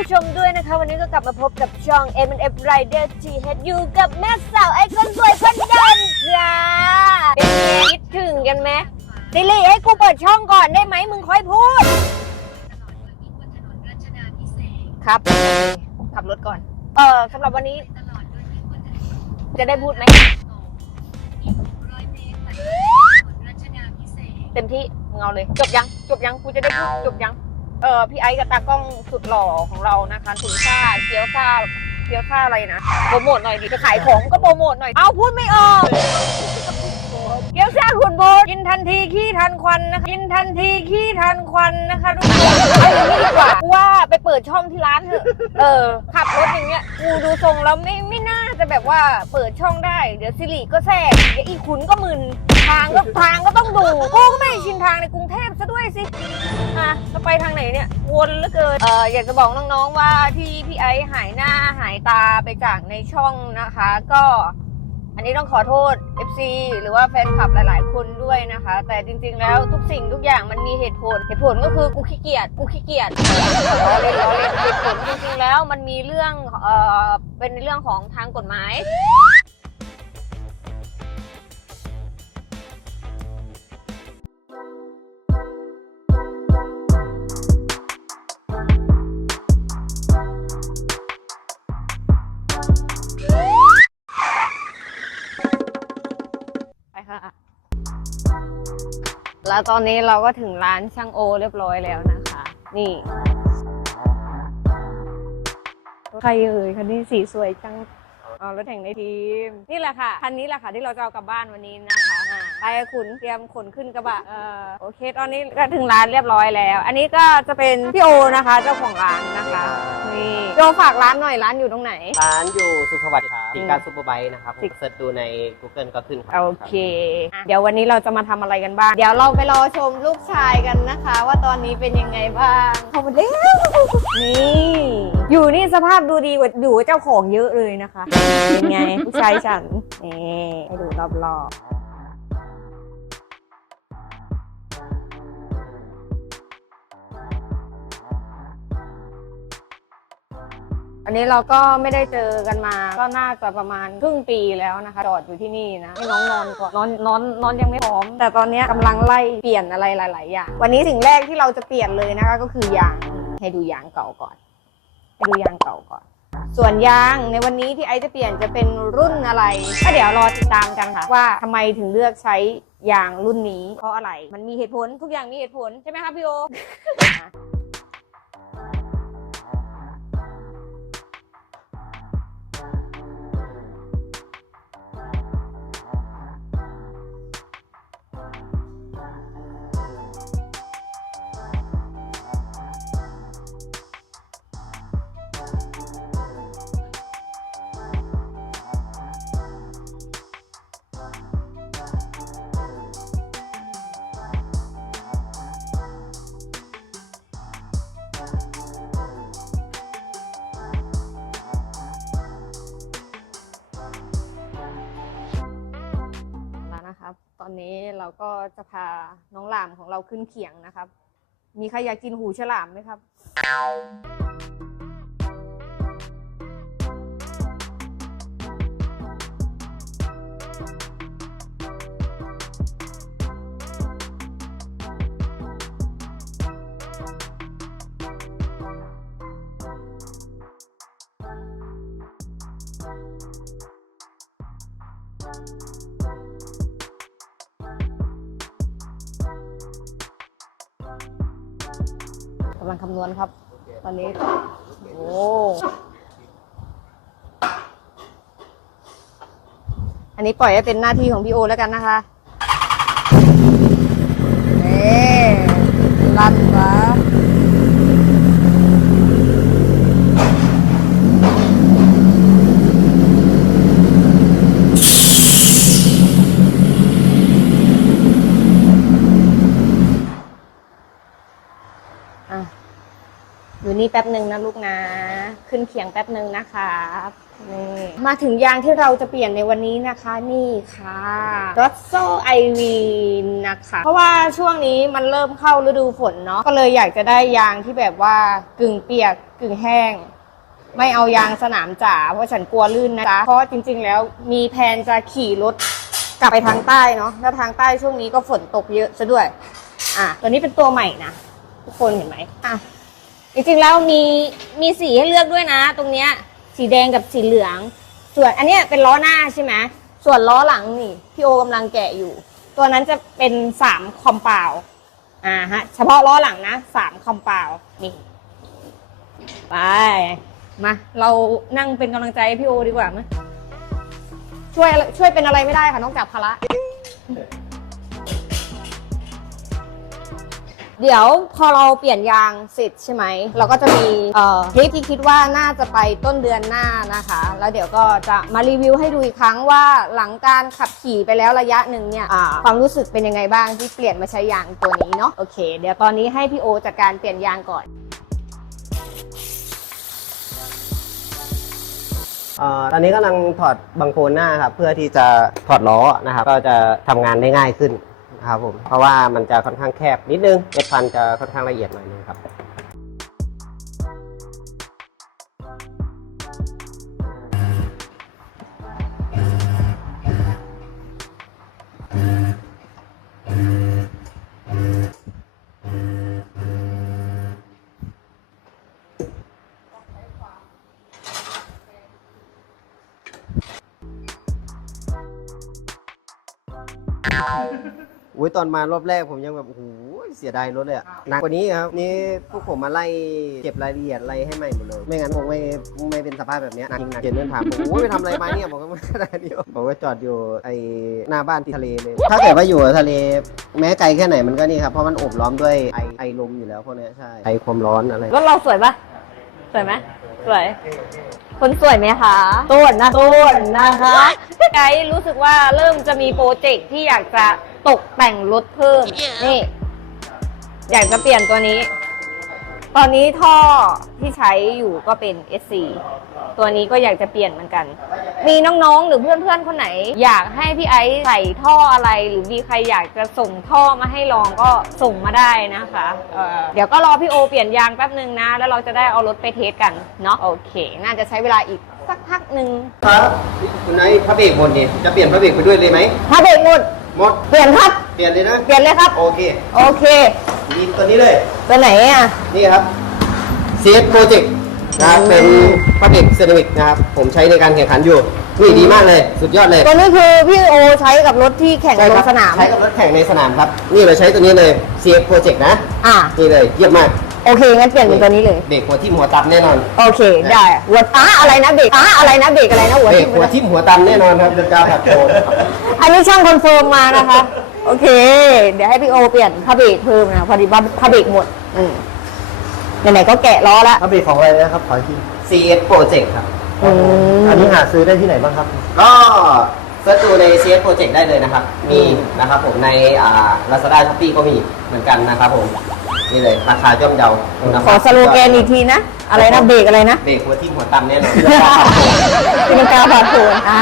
ผู้ชมด้วยนะคะ วันนี้ก็กลับมาพบกับช่อง M F Rider G H อยู่กับแม่สาวไอ้คนสวยคนเดินจ้าเป็นไงคิดถึงกันไหมติลี่ให้กูเปิดช่องก่อนได้ไหมมึงค่อยพูด ครับ ขับรถก่อน เออสำหรับวันนี้ จะได้พูดไหม เต็มที่มึงเอาเลย จบยัง จบยัง กูจะได้พูด จบยัง เออพี่ไอ้กับตากล้องสุดหล่อของเรานะคะถุงซ่าเกี๊ยวซ่าเกี๊ยวซ่าอะไรนะโปรโมทหน่อยดิจะขายของก็โปรโมทหน่อย เอาพูดไม่ออกเกี๊ยวซ่าคุณโบทกินทันทีขี้ทันควันนะคะกินทันทีขี้ทันควันนะคะทุกคนเอาอย่างนี้ดีกว่าว่าไปเปิดช่องที่ร้านเถอะเออขับรถอย่างเงี้ยกูดูทรงแล้วไม่ไม่น่าจะแบบว่าเปิดช่องได้ เดี๋ยวสิริก็แทรกเดี๋ยวอีขุนก็มึนทางก็ทางก็ต้องดูกูก็ไม่ชินทางในกรุงเทพ ด้วยสิอะจะไปทางไหนเนี่ย วนเหลือเกินเอออยากจะบอกน้องๆว่าที่พี่ไอซ์หายหน้าหายตาไปจากในช่องนะคะ ก็อันนี้ต้องขอโทษ FC หรือว่าแฟนคลับหลาย ๆ คนด้วยนะคะ แต่จริง ๆ แล้วทุกสิ่งทุกอย่างมันมีเหตุผล เหตุผลก็คือกูขี้เกียจกูขี้เกียจล้อเล่นล้อเล่นเหตุผลจริงๆแล้วมันมีเรื่องเอ่อเป็นเรื่องของทางกฎหมาย แล้วตอนนี้เราก็ถึงร้านช่างโอเรียบร้อยแล้วนะคะ นี่ใครเอ่ยคันนี้สีสวยจังอ๋อรถแข่งในทีม นี่แหละค่ะคันนี้แหละค่ะที่เราจะเอากลับบ้านวันนี้นะคะไปขุนเตรียมขนขึ้นกระบะเออโอเค ตอนนี้ก็ถึงร้านเรียบร้อยแล้ว อันนี้ก็จะเป็นพี่โอนะคะ เจ้าของร้านนะคะนี่โจฝากร้านหน่อยร้านอยู่ตรงไหน ร้านอยู่สุขสวัสดิ์ครั บอืมตีการซูเปอร์ไบค์นะครับผมสิเสิร์ชดูใน Google ก็ขึ้นครับโอเคอะเดี๋ยววันนี้เราจะมาทำอะไรกันบ้าง เดี๋ยวเราไปรอชมลูกชายกันนะคะ ว่าตอนนี้เป็นยังไงบ้างเข้ามาเร็วนี่ อยู่นี่สภาพดูดีกว่าอยู่กับเจ้าของเยอะเลยนะคะ เป็นไงลูกชายฉันนี่ให้ดูรอบๆ อันนี้เราก็ไม่ได้เจอกันมาก็น่าจะประมาณครึ่งปีแล้วนะคะจอดอยู่ที่นี่นะให้น้องนอนก่อนนอนนอนนอนยังไม่พร้อม แต่ตอนนี้กำลังไล่เปลี่ยนอะไรหลาย ๆ อย่าง วันนี้สิ่งแรกที่เราจะเปลี่ยนเลยนะคะก็คือยางให้ดูยางเก่าก่อนให้ดูยางเก่าก่อน ส่วนยางในวันนี้ที่ไอจะเปลี่ยนจะเป็นรุ่นอะไรก็เดี๋ยวรอติดตามกันค่ะ ว่าทำไมถึงเลือกใช้ยางรุ่นนี้เพราะอะไร มันมีเหตุผลทุกอย่างมีเหตุผลใช่ไหมคะพี่โอ อนนี้เราก็จะพาน้องหลามของเราขึ้นเขียงนะครับ มีใครอยากกินหูฉลามไหมครับ กำลังคำนวณครับ ตอนนี้ โอ้อันนี้ปล่อยให้เป็นหน้าที่ของพี่โอแล้วกันนะคะเอ๊ลันวะอะ อยู่ นี่แป๊บหนึ่งนะลูกนะ ขึ้นเขียงแป๊บหนึ่งนะครับนี่มาถึงยางที่เราจะเปลี่ยนในวันนี้นะคะนี่ค่ะร s โซไอวีนนะคะ เพราะว่าช่วงนี้มันเริ่มเข้าฤดูฝนเนาะก็เลยอยากจะได้ยางที่แบบว่ากึ่งเปียกกึ่งแห้ง ไม่เอายางสนามจ๋าเพราะฉันกลัวลื่นนะจ๊ะเพราะจริง ๆ แล้วมีแผนจะขี่รถกลับไปทางใต้เนาะแล้วทางใต้ช่วงนี้ก็ฝนตกเยอะซะด้วย อะตัวนี้เป็นตัวใหม่นะทุกคนเห็นไหมอะ จริงๆแล้วมีมีสีให้เลือกด้วยนะ ตรงเนี้ย สีแดงกับสีเหลือง ส่วนอันเนี้ยเป็นล้อหน้าใช่ไหมส่วนล้อหลังนี่พี่โอกำลังแกะอยู่ ตัวนั้นจะเป็นสามคอมเปล่าอ่าฮะ เฉพาะล้อหลังนะสามคอมเปล่านี่ไปมาเรานั่งเป็นกำลังใจให้พี่โอดีกว่ามั้ยช่วยช่วยเป็นอะไรไม่ได้ค่ะนอกจากภาระ เดี๋ยวพอเราเปลี่ยนยางเสร็จใช่ไหม เราก็จะมีคลิปที่คิดว่าน่าจะไปต้นเดือนหน้านะคะ แล้วเดี๋ยวก็จะมารีวิวให้ดูอีกครั้งว่าหลังการขับขี่ไปแล้วระยะหนึ่งเนี่ยความรู้สึกเป็นยังไงบ้างที่เปลี่ยนมาใช้ยางตัวนี้เนาะโอเค เดี๋ยวตอนนี้ให้พี่โอจัดการเปลี่ยนยางก่อนออตอนนี้กำลังถอดบังโคลนหน้าครับเพื่อที่จะถอดล้อนะครับ ก็จะทำงานได้ง่ายขึ้น ครับผม เพราะว่ามันจะค่อนข้างแคบนิดนึงเอ็ดพันจะค่อนข้างละเอียดหน่อยนึงครับ อุ้ยตอนมารอบแรกผมยังแบบโอ้โหเสียดายรถเลยอะหนักกว่านี้ครับนี่พวกผมมาไล่เก็บรายละเอียดอะไรให้ใหม่หมดเลย ไม่งั้นผมไม่ไม่เป็นสภาพแบบเนี้ยหนักจริงหนักเขียนเดินถามผมโอ้ยไปทำอะไรมาเนี่ยบอกว่าไม่ขนาดนี้บอกว่าจอดอยู่ไอหน้าบ้านที่ทะเลเลย ถ้าเกิดว่าอยู่ทะเลแม้ไกลแค่ไหนมันก็นี่ครับเพราะมันโอบล้อมด้วยไอไอลมอยู่แล้วพวกเนี้ยใช่ไอความร้อนอะไรรถเราสวยปะสวยไหมสวยคนสวยไหมคะต้นนะต้นนะคะไกด์รู้สึกว่าเริ่มจะมีโปรเจกต์ที่อยากจะ ตกแต่งรถเพิ่ม นี่ อยากจะเปลี่ยนตัวนี้ ตอนนี้ท่อที่ใช้อยู่ก็เป็น SC ตัวนี้ก็อยากจะเปลี่ยนเหมือนกัน มีน้องๆ หรือเพื่อนๆ คนไหน อยากให้พี่ไอซ์ใส่ท่ออะไร หรือมีใครอยากจะส่งท่อมาให้ลองก็ส่งมาได้นะคะเอ่อเดี๋ยวก็รอพี่โอเปลี่ยนยางแป๊บนึงนะ แล้วเราจะได้เอารถไปเทสกันเนาะ โอเค น่าจะใช้เวลาอีกสักพักหนึ่งครับ คุณนายพระเบรกหมดนี่จะเปลี่ยนพระเบรกไปด้วยเลยไหมถ้าเบรกหมด หมด เปลี่ยนครับ เปลี่ยนเลยนะ เปลี่ยนเลยครับ โอเค โอเคยินตัวนี้เลย ตัวไหนอะ นี่ครับ CS Project นะครับเป็นพระเบรกเซรามิกนะครับ ผมใช้ในการแข่งขันอยู่ นี่ดีมากเลย สุดยอดเลย ตัวนี้คือพี่โอใช้กับรถที่แข่งใช่ลครังสนาม ใช้กับรถแข่งในสนามครับ นี่เราใช้ตัวนี้เลย CS Project นะ อะนี่เลย เยี่ยมมาก โอเคงั้นเปลี่ยนเป็นตัวนี้เลย เบรกหัวทิ่มหัวตันแน่นอน โอเค ได้หัวอ้าอะไรนะเบรกอ้าอะไรนะเบรกอะไรนะหัวเบรทิ่กมหัวทิ่มหัวตันแน่นอนครับจะกล้าผัดโผนอันนี้ช่างคอนเฟิร์มมานะคะ โอเค เดี๋ยวให้พี่โอเปลี่ยนผ้าเบรกเพิ่มนะพอดีว่าผ้าเบรกหมด อืมไหนๆก็แกะล้อแล้วพระเบรกของอะไรนะครับ ขออีกที CS Project ครับ อืมอันนี้หาซื้อได้ที่ไหนบ้างครับ ก็เสิร์ชดูใน CS Project ได้เลยนะครับ มีนะครับผมในอ่า Lazada Shopee ก็มีเหมือนกันนะครับผม นี่เลยราคาย่อมเยาคุณภาพขอสโลแกนอีกทีนะ อะไรนะเบรกอะไรนะ เบรกหัวทิ่มหัวตันแน่นอนตีลังกาผ่าโผนอ่า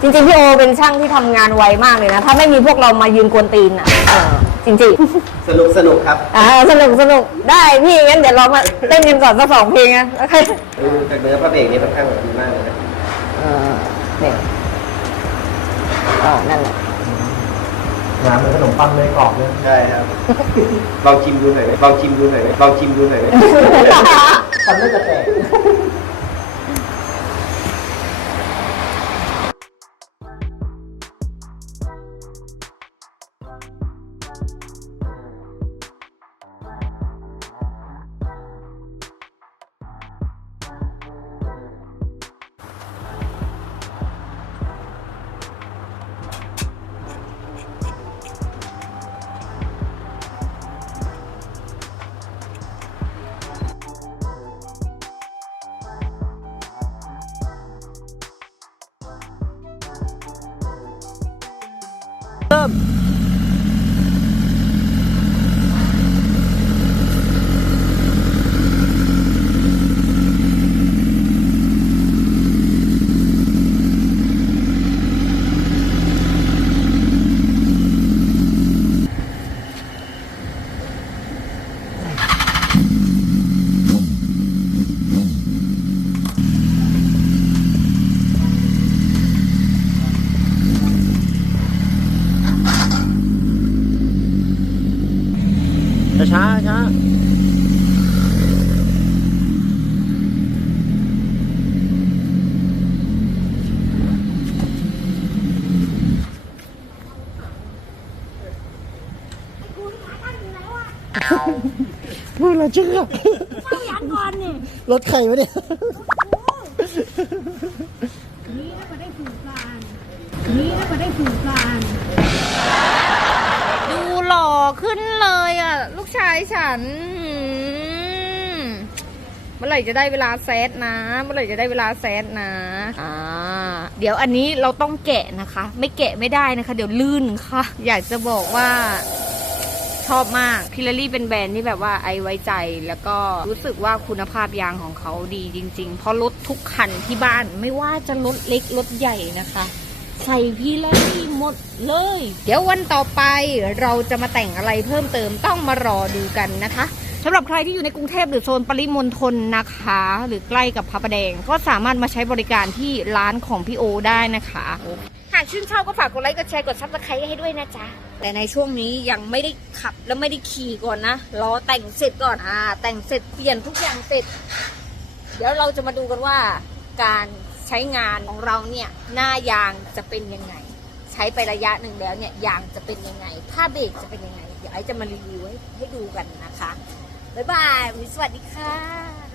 จริงๆ พี่โอเป็นช่างที่ทำงานไวมากเลยนะ ถ้าไม่มีพวกเรามายืนกวนตีนอะเออจริงๆสนุกสนุกครับอ่าสนุกสนุกได้พี่งั้นเดี๋ยวเรามาเต้นกันก่อนสักสองเพลงนะโอเคดูจากเนื้อพระเบรกนี่ค่อนข้างแบบดีมากเลยนะ เออเนี่ยอ๋อนั่นแหละ น้ำเหมือนขนมปังเลยกรอบเลยใช่ครับลองชิมดูหน่อยไหมลองชิมดูหน่อยไหมลองชิมดูหน่อยไหม ทำได้จะแตก เาช้าพูดแล้วเชื่อยังก่อนนี่รถใครวะเนี่ยนี่แล้วก็ได้ผูกการนี่แล้วก็ได้ผูกการดู หล่อขึ้นเลยอะ ลูกชายฉันเมื่อไหร่จะได้เวลาแซดนะ เมื่อไหร่จะได้เวลาแซดนะอ่าเดี๋ยวอันนี้เราต้องแกะนะคะ ไม่แกะไม่ได้นะคะ เดี๋ยวลื่นค่ะ อยากจะบอกว่าชอบมากพิลารี่เป็นแบรนด์ที่แบบว่าไอไว้ใจ แล้วก็รู้สึกว่าคุณภาพยางของเขาดีจริง ๆ เพราะรถทุกคันที่บ้านไม่ว่าจะรถเล็กรถใหญ่นะคะ ใส่พิลารี่หมดเลย เดี๋ยววันต่อไปเราจะมาแต่งอะไรเพิ่มเติมต้องมารอดูกันนะคะสำหรับใครที่อยู่ในกรุงเทพหรือโซนปริมณฑลนะคะ หรือใกล้กับพระประแดง ก็สามารถมาใช้บริการที่ร้านของพี่โอได้นะคะหากชื่นชอบก็ฝากกดไลค์กดแชร์กดซับสไครต์ให้ด้วยนะจ๊ะแต่ในช่วงนี้ยังไม่ได้ขับแล้วไม่ได้ขี่ก่อนนะรอแต่งเสร็จก่อนอ่าแต่งเสร็จเปลี่ยนทุกอย่างเสร็จ เดี๋ยวเราจะมาดูกันว่าการใช้งานของเราเนี่ยหน้ายางจะเป็นยังไง ใช้ไประยะหนึ่งแล้วเนี่ยยางจะเป็นยังไง ถ้าเบรกจะเป็นยังไง เดี๋ยวไอจะมารีวิวให้ดูกันนะคะ บ๊ายบายสวัสดีค่ะ